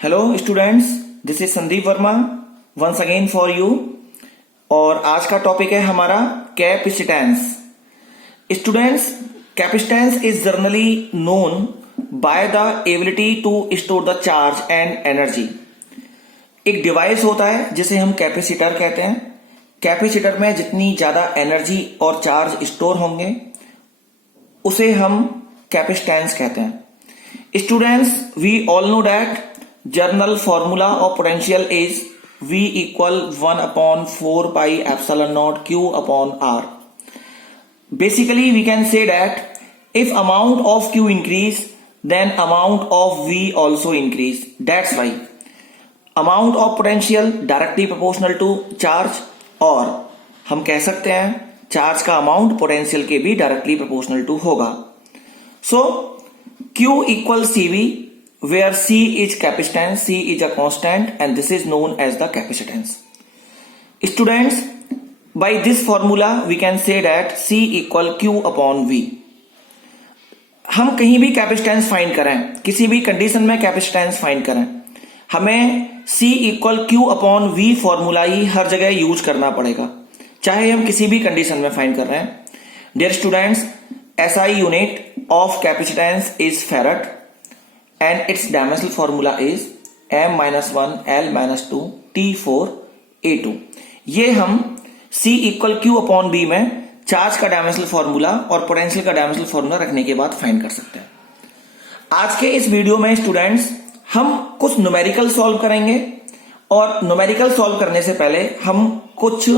Hello students, this is Sandeep Verma once again for you. और आज का टॉपिक है हमारा capacitance. Students, capacitance is generally known by the ability to store the charge and energy. एक device होता है जिसे हम कैपेसिटर कहते हैं। कैपेसिटर में जितनी ज्यादा एनर्जी और चार्ज स्टोर होंगे उसे हम कैपेसिटेंस कहते हैं। Students, we all know that general formula of potential is V equal 1 upon 4 pi epsilon naught Q upon R. Basically, we can say that if amount of Q increase, then amount of V also increase. That's why amount of potential directly proportional to charge, और हम कह सकते हैं charge का amount potential के भी directly proportional to होगा। So Q equals CV, where C is capacitance, C is a constant, and this is known as the capacitance. Students, by this formula we can say that C equal Q upon V. हम कहीं भी capacitance find करें, किसी भी condition में capacitance find करें, हमें C equal Q upon V formula ही हर जगह यूज करना पड़ेगा, चाहे हम किसी भी कंडीशन में फाइंड कर रहे हैं। Dear students, SI unit of capacitance is farad and its dimensional formula is m-1 l-2 T4A2। ये हम C equal Q upon B में चार्ज का डायमेंशनल फॉर्मूला और पोटेंशियल का डायमेंशनल फॉर्मूला रखने के बाद फाइंड कर सकते हैं। आज के इस वीडियो में स्टूडेंट्स हम कुछ न्यूमेरिकल सॉल्व करेंगे, और न्यूमेरिकल सॉल्व करने से पहले हम कुछ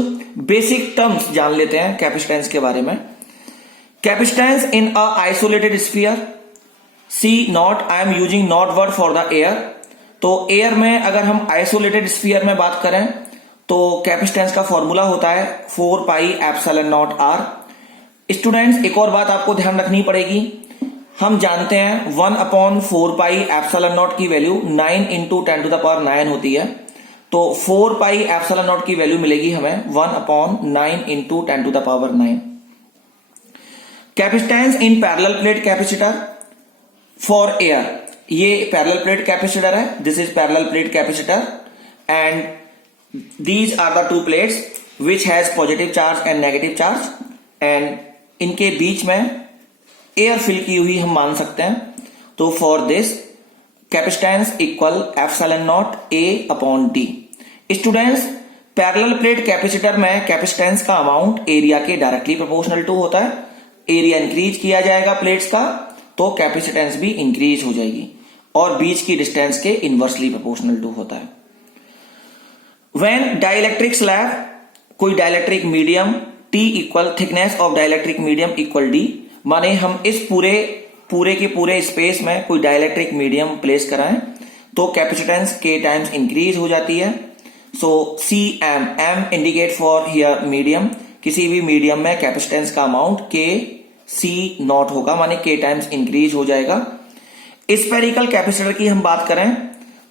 बेसिक टर्म्स जान लेते हैं कैपेसिटेंस के बारे में। Capacitance in a isolated sphere, C not, I am using not word for the air. तो एयर में अगर हम आइसोलेटेड स्फीयर में बात करें तो कैपेसिटेंस का फॉर्मूला होता है 4 pi epsilon not R। Students, एक और बात आपको ध्यान रखनी पड़ेगी, हम जानते हैं 1 अपॉन 4 पाई एप्सिलॉन नॉट की value 9 into 10 to the power 9 होती है। तो 4 पाई एप्सिलॉन नॉट की वैल्यू मिलेगी हमें 1 upon 9 into 10 to the power 9। Capacitance in parallel plate capacitor for air, ये पैरेलल प्लेट कैपेसिटर है, this is parallel plate capacitor and these are the two plates which has positive charge and negative charge, and इनके बीच में air fill की हुई हम मान सकते हैं। तो for this capacitance equal epsilon not A upon D। Students, parallel plate capacitor में कैपेसिटेंस का अमाउंट एरिया के डायरेक्टली प्रोपोर्शनल टू होता है। एरिया इंक्रीज किया जाएगा प्लेट्स का तो कैपेसिटेंस भी इंक्रीज हो जाएगी, और बीच की डिस्टेंस के इनवर्सली प्रोपोर्शनल टू होता है। व्हेन डाइलेक्ट्रिक स्लैब, कोई dielectric medium, T equal thickness of dielectric medium equal D, माने हम इस पूरे के पूरे स्पेस में कोई डाइलेक्ट्रिक मीडियम प्लेस कराएं तो कैपेसिटेंस K टाइम्स इंक्रीज हो जाती है। सो CM, M indicate for here medium, किसी भी मीडियम में कैपेसिटेंस का अमाउंट K C नॉट होगा, माने K टाइम्स इंक्रीज हो जाएगा। स्फेरिकल कैपेसिटर की हम बात करें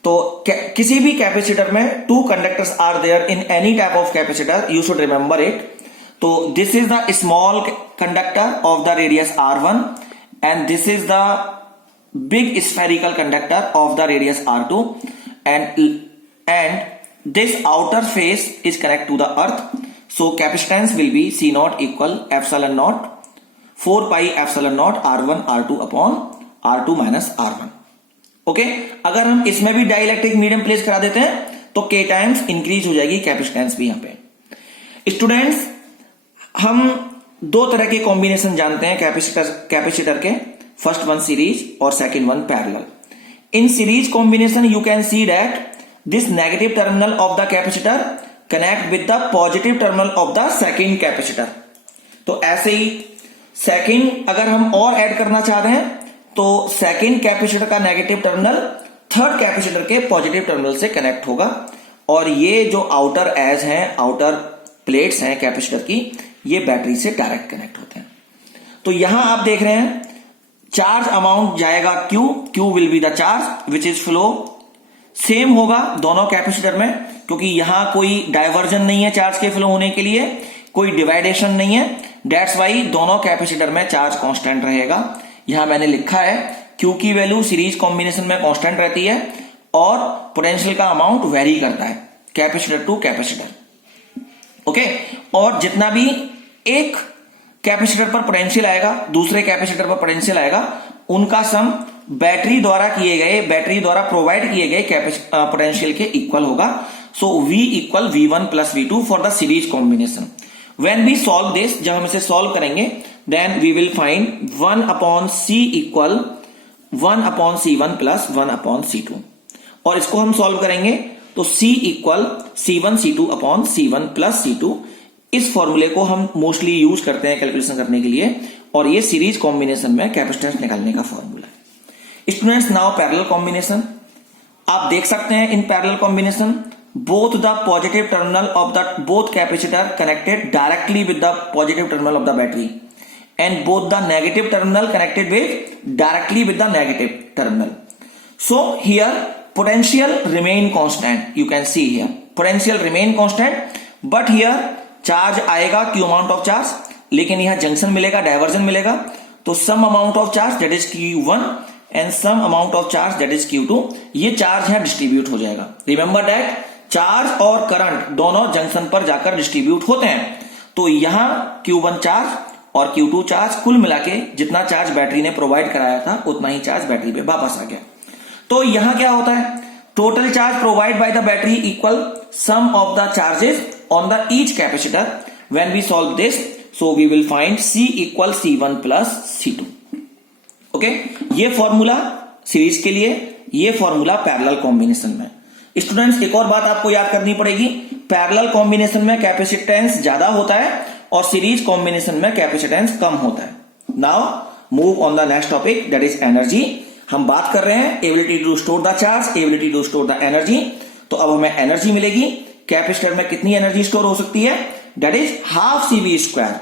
तो किसी भी कैपेसिटर में 2 conductors are there in any type of capacitor, you should remember it. तो this is the small conductor of the radius R1 and this is the big spherical conductor of the radius R2, and this outer face is connect to the earth. So capacitance will be C not equal epsilon not 4 pi epsilon not R1 R2 upon R2 minus R1। Okay, अगर हम इसमें भी dielectric medium place करा देते हैं तो K times increase हो जाएगी कैपेसिटेंस भी यहां पे। स्टूडेंट्स, हम दो तरह के कॉम्बिनेशन जानते हैं कैपेसिटर के, फर्स्ट वन सीरीज और second one parallel. In series combination you can see that this negative terminal of the capacitor connect with the positive terminal of the second capacitor. तो ऐसे ही सेकंड अगर हम और add करना चाह रहे हैं तो सेकंड कैपेसिटर का नेगेटिव टर्मिनल थर्ड कैपेसिटर के पॉजिटिव टर्मिनल से कनेक्ट होगा, और ये जो आउटर एज हैं, आउटर प्लेट्स हैं कैपेसिटर की, ये बैटरी से डायरेक्ट कनेक्ट होते हैं। तो यहां आप देख रहे हैं चार्ज अमाउंट जाएगा Q will be the charge which is flow, same होगा दोनों कैपेसिटर में, क्योंकि यहां कोई डायवर्जन नहीं है चार्ज के फ्लो होने के लिए, कोई डिवाइडेशन नहीं है। दैट्स वाई दोनों कैपेसिटर में चार्ज कांस्टेंट रहेगा। यहां मैंने लिखा है Q की वैल्यू सीरीज कॉम्बिनेशन में कांस्टेंट रहती है और पोटेंशियल का अमाउंट वेरी करता है कैपेसिटर टू कैपेसिटर। ओके, और जितना भी एक कैपेसिटर पर पोटेंशियल आएगा, दूसरे कैपेसिटर पर पोटेंशियल आएगा, उनका सम बैटरी द्वारा प्रोवाइड किए गए पोटेंशियल के इक्वल होगा। So V equal V1 plus V2 for the series combination. When we solve this, जब हम इसे सॉल्व करेंगे, then we will find 1 upon C equal 1 upon C1 plus 1 upon C2। और इसको हम सॉल्व करेंगे तो C equal C1 C2 upon C1 plus C2। इस फॉर्मूले को हम मोस्टली यूज करते हैं कैलकुलेशन करने के लिए, और ये सीरीज कॉम्बिनेशन में कैपेसिटेंस निकालने का फॉर्मूला है। Students, now parallel combination. आप देख सकते हैं in parallel combination both the positive terminal of the both capacitor connected directly with the positive terminal of the battery and both the negative terminal connected directly with the negative terminal. So here potential remain constant. You can see here potential remain constant, but here charge आएगा q amount of charge, लेकिन यहाँ junction मिलेगा, diversion मिलेगा, तो some amount of charge that is q1 and some amount of charge that is q2, ये charge यहाँ distribute हो जाएगा। रिमेंबर दैट चार्ज और करंट दोनों जंक्शन पर जाकर डिस्ट्रीब्यूट होते हैं, तो यहां Q1 चार्ज और Q2 चार्ज, कुल मिला के जितना चार्ज बैटरी ने प्रोवाइड कराया था उतना ही चार्ज बैटरी पे वापस आ गया। तो यहां क्या होता है, total charge provide by the battery equal sum of the charges on the each capacitor. When we solve this, so we will find C equal C1 plus C2। Okay, ये formula series के लिए, ये formula parallel combination में। स्टूडेंट्स, एक और बात आपको याद करनी पड़ेगी, पैरेलल कॉम्बिनेशन में कैपेसिटेंस ज्यादा होता है और सीरीज कॉम्बिनेशन में कैपेसिटेंस कम होता है। Now move on the next topic, that is energy. हम बात कर रहे हैं ability to store the charge, ability to store the energy. तो अब हमें एनर्जी मिलेगी, कैपेसिटर में कितनी एनर्जी स्टोर हो सकती है, that is half CV square.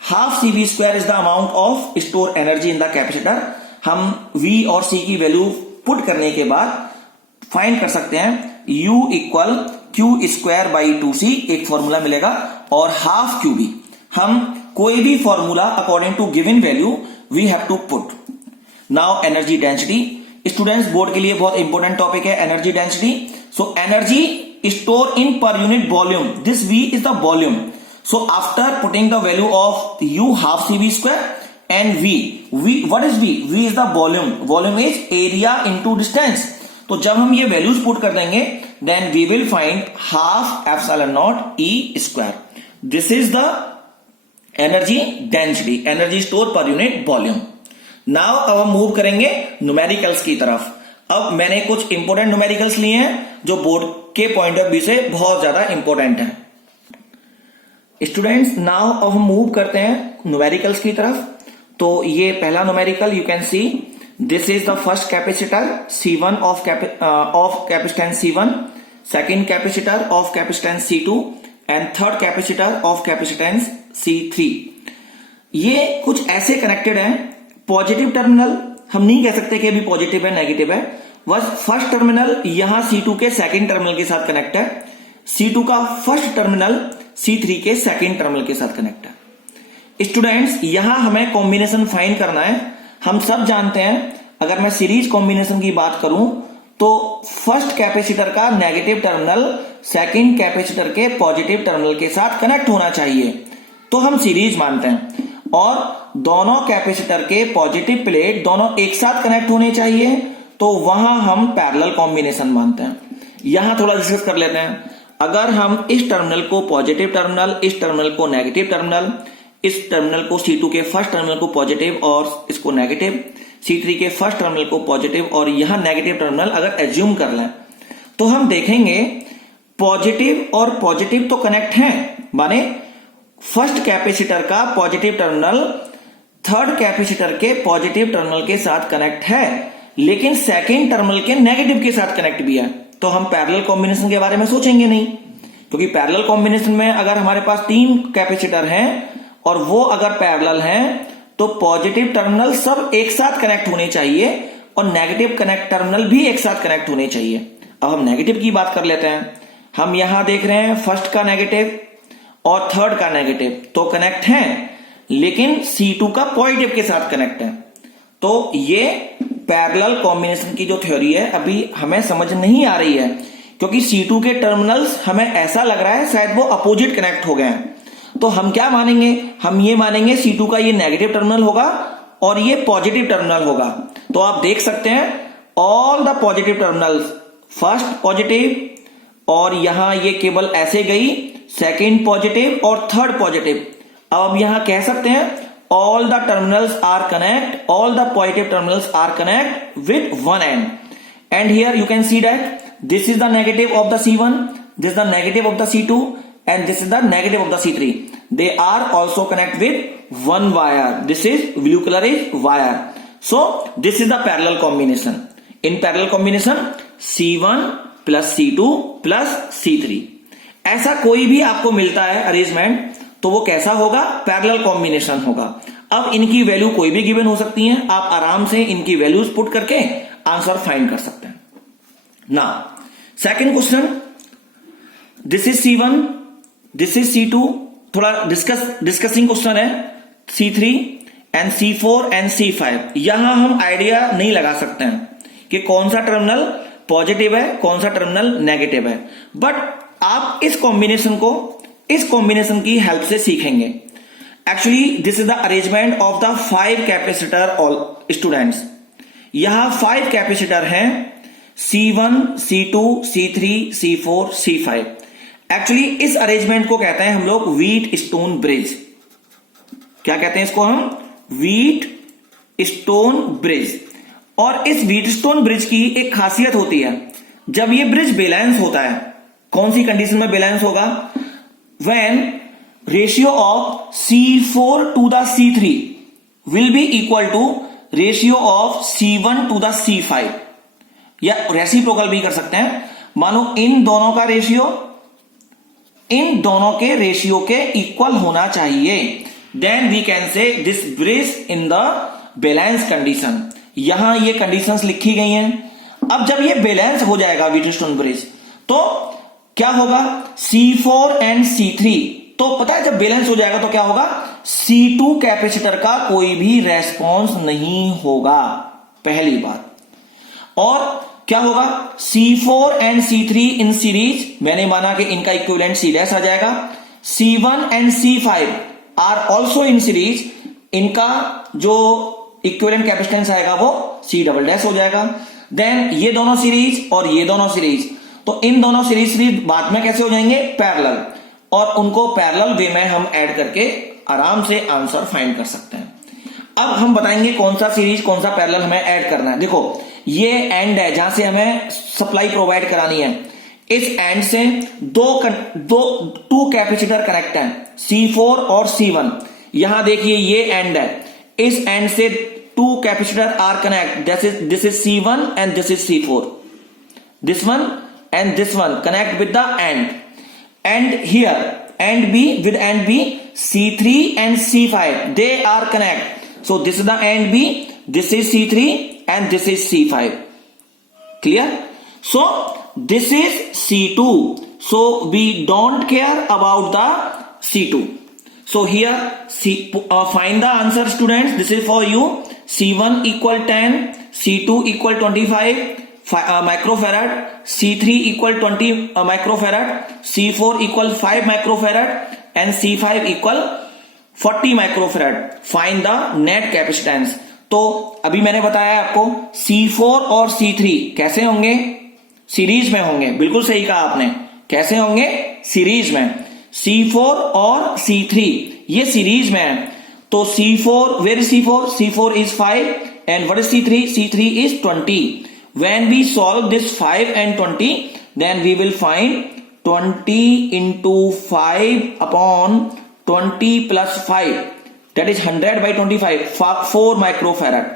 Half CV square is the amount of store energy in the capacitor. हम V और C की वैल्यू पुट करने के बाद फाइंड कर सकते हैं U equal Q square by 2C, एक फॉर्मूला मिलेगा, और हाफ QB। हम कोई भी formula according to given value we have to put. Now energy density. Students, board के लिए बहुत इंपॉर्टेंट टॉपिक है energy density. So energy store in per unit volume, this V is the volume. So after putting the value of U half CV square and V, what is V? V is the volume. Volume is area into distance. तो जब हम ये values put कर देंगे, then we will find half epsilon naught E square. This is the energy density, energy store per unit volume. Now अब हम move करेंगे numericals की तरफ। अब मैंने कुछ इंपोर्टेंट न्यूमेरिकल्स लिए हैं जो बोर्ड के पॉइंट ऑफ व्यू से बहुत ज्यादा इंपॉर्टेंट है। स्टूडेंट्स, नाउ अब हम मूव करते हैं न्यूमेरिकल्स की तरफ। तो ये पहला numerical, you can see this is the first capacitor C1 of capacitance C1, second capacitor of capacitance C2 and third capacitor of capacitance C3। ये कुछ ऐसे कनेक्टेड हैं। पॉजिटिव टर्मिनल हम नहीं कह सकते कि अभी पॉजिटिव है नेगेटिव है, बस फर्स्ट टर्मिनल यहां C2 के सेकंड टर्मिनल के साथ कनेक्ट है, C2 का फर्स्ट टर्मिनल C3 के सेकंड टर्मिनल के साथ कनेक्ट है। स्टूडेंट्स, यहां हमें कॉम्बिनेशन फाइंड करना है। हम सब जानते हैं, अगर मैं सीरीज कॉम्बिनेशन की बात करूं तो फर्स्ट कैपेसिटर का नेगेटिव टर्मिनल सेकंड कैपेसिटर के पॉजिटिव टर्मिनल के साथ कनेक्ट होना चाहिए, तो हम सीरीज मानते हैं। और दोनों कैपेसिटर के पॉजिटिव प्लेट दोनों एक साथ कनेक्ट होने चाहिए, तो वहां हम पैरेलल कॉम्बिनेशन मानते हैं। यहां थोड़ा डिस्कस कर लेते हैं। अगर हम इस टर्मिनल को पॉजिटिव टर्मिनल, इस टर्मिनल को नेगेटिव टर्मिनल, इस टर्मिनल को C2 के फर्स्ट टर्मिनल को पॉजिटिव और इसको नेगेटिव, C3 के फर्स्ट टर्मिनल को पॉजिटिव और यहां नेगेटिव टर्मिनल अगर एज्यूम कर लें, तो हम देखेंगे पॉजिटिव और पॉजिटिव तो कनेक्ट हैं, माने फर्स्ट कैपेसिटर का पॉजिटिव टर्मिनल थर्ड कैपेसिटर के पॉजिटिव टर्मिनल के साथ कनेक्ट है, लेकिन सेकेंड टर्मिनल के नेगेटिव के साथ कनेक्ट भी है। तो हम पैरेलल कॉम्बिनेशन के बारे में सोचेंगे नहीं, क्योंकि पैरेलल कॉम्बिनेशन में अगर हमारे पास 3 कैपेसिटर हैं और वो अगर पैरेलल हैं, तो पॉजिटिव टर्मिनल सब एक साथ कनेक्ट होने चाहिए और नेगेटिव कनेक्ट टर्मिनल भी एक साथ कनेक्ट होने चाहिए। अब हम नेगेटिव की बात कर लेते हैं। हम यहां देख रहे हैं फर्स्ट का नेगेटिव और थर्ड का नेगेटिव तो कनेक्ट हैं, लेकिन C2 का पॉजिटिव के साथ कनेक्ट है। तो ये पैरेलल कॉम्बिनेशन की जो थ्योरी है अभी हमें समझ नहीं आ रही है, क्योंकि C2 के टर्मिनल्स हमें ऐसा लग रहा है शायद वो अपोजिट कनेक्ट हो गए हैं। तो हम क्या मानेंगे, हम ये मानेंगे C2 का ये नेगेटिव टर्मिनल होगा और ये पॉजिटिव टर्मिनल होगा। तो आप देख सकते हैं all the positive terminals, first positive और यहां ये केबल ऐसे गई, सेकेंड पॉजिटिव और थर्ड पॉजिटिव। अब यहां कह सकते हैं all the terminals are connect, all the positive terminals are connect with one end, and here you can see that this is the negative of the C1, this is the negative of the C2, and this is the negative of the C3. They are also connect with one wire. This is blue color is wire. So this is the parallel combination. In parallel combination C1 plus C2 plus C3, ऐसा कोई भी आपको मिलता है arrangement तो वो कैसा होगा, पैरेलल कॉम्बिनेशन होगा। अब इनकी वैल्यू कोई भी गिवन हो सकती है, आप आराम से इनकी वैल्यूज पुट करके आंसर फाइंड कर सकते हैं। ना second question, this is C1, this is C2, थोड़ा डिस्कसिंग क्वेश्चन है। C3 and C4 and C5, यहां हम आइडिया नहीं लगा सकते हैं कि कौन सा टर्मिनल पॉजिटिव है, कौन सा टर्मिनल नेगेटिव है, बट आप इस कॉम्बिनेशन की हेल्प से सीखेंगे। Actually this is the arrangement of the 5 capacitor all students. यहां 5 कैपेसिटर हैं, C1, C2, C3, C4, C5। Actually इस अरेंजमेंट को कहते हैं हम लोग व्हीट स्टोन ब्रिज। क्या कहते हैं इसको हम, व्हीट स्टोन ब्रिज। और इस व्हीट स्टोन ब्रिज की एक खासियत होती है, जब ये ब्रिज बैलेंस होता है, कौन सी कंडीशन में बैलेंस होगा, when ratio of C4 to the C3 will be equal to ratio of C1 to the C5, या रेसिप्रोकल भी कर सकते हैं। मानो इन दोनों का रेशियो इन दोनों के रेशियो के इक्वल होना चाहिए, then we can say this bridge in the balance condition. यहां ये कंडीशंस लिखी गई हैं। अब जब ये बैलेंस हो जाएगा व्हीटस्टोन ब्रिज, तो क्या होगा, C4 एंड C3, तो पता है जब बैलेंस हो जाएगा तो क्या होगा, C2 कैपेसिटर का कोई भी रेस्पॉन्स नहीं होगा, पहली बात। और क्या होगा, C4 and C3 in series, मैंने माना कि इनका इक्विवेलेंट C' आ जाएगा। C1 and C5 are also in series, इनका जो इक्विवेलेंट कैपेसिटेंस आएगा वो C" हो जाएगा। देन ये दोनों सीरीज और ये दोनों सीरीज, तो इन दोनों सीरीज बाद में कैसे हो जाएंगे, पैरेलल, और उनको पैरेलल वे में हम ऐड करके आराम से आंसर फाइंड कर सकते हैं। अब हम बताएंगे कौन सा सीरीज कौन सा पैरेलल हमें ऐड करना है। देखो ये एंड है जहां से हमें सप्लाई प्रोवाइड करानी है, इस एंड से टू कैपेसिटर कनेक्ट है, C4 और C1। यहां देखिए ये एंड है, इस एंड से 2 capacitor are connect, this is C1 and this is C4, this one and this one connect with the end, and here end B with end B, C3 and C5 they are connect, so this is the end B, this is C3 and this is C5, clear? So this is C2, so we don't care about the C2. So here find the answer students, this is for you। C1 equal 10, C2 equal 25 microfarad, C3 equal 20 microfarad, C4 equal 5 microfarad and C5 equal 40 microfarad. Find the net capacitance. तो अभी मैंने बताया आपको C4 और C3 कैसे होंगे, series में होंगे, बिल्कुल सही कहा आपने, कैसे होंगे, सीरीज में। C4 और C3 ये सीरीज में है, तो C4, where is C4, C4 is 5 and what is C3, C3 is 20। When we solve this 5 and 20, then we will find 20 into 5 upon 20 plus 5, that is 100 by 25, 4 microfarad.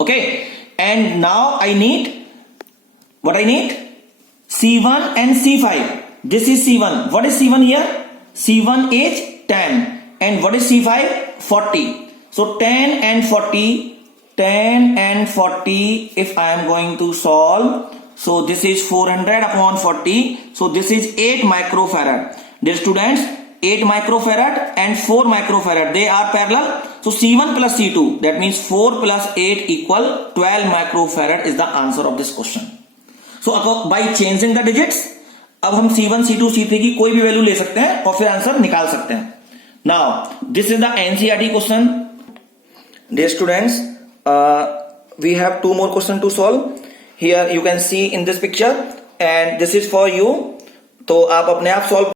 Okay, and now I need, what I need, C1 and C5. This is C1. What is C1 here? C1 is 10 and what is C5? 40. So 10 and 40, 10 and 40 if I am going to solve, so this is 400 upon 40, so this is 8 microfarad. Dear students, 8 microfarad and 4 microfarad, they are parallel. So C1 plus C2, that means 4 plus 8 equal 12 microfarad is the answer of this question. So by changing the digits, अब हम C1, C2, C3 की कोई भी value ले सकते हैं और फिर आंसर निकाल सकते हैं. Now this is the NCERT question. Dear students, we have 2 more questions to solve. Here you can see in this picture and this is for you. तो आप अपने आप solve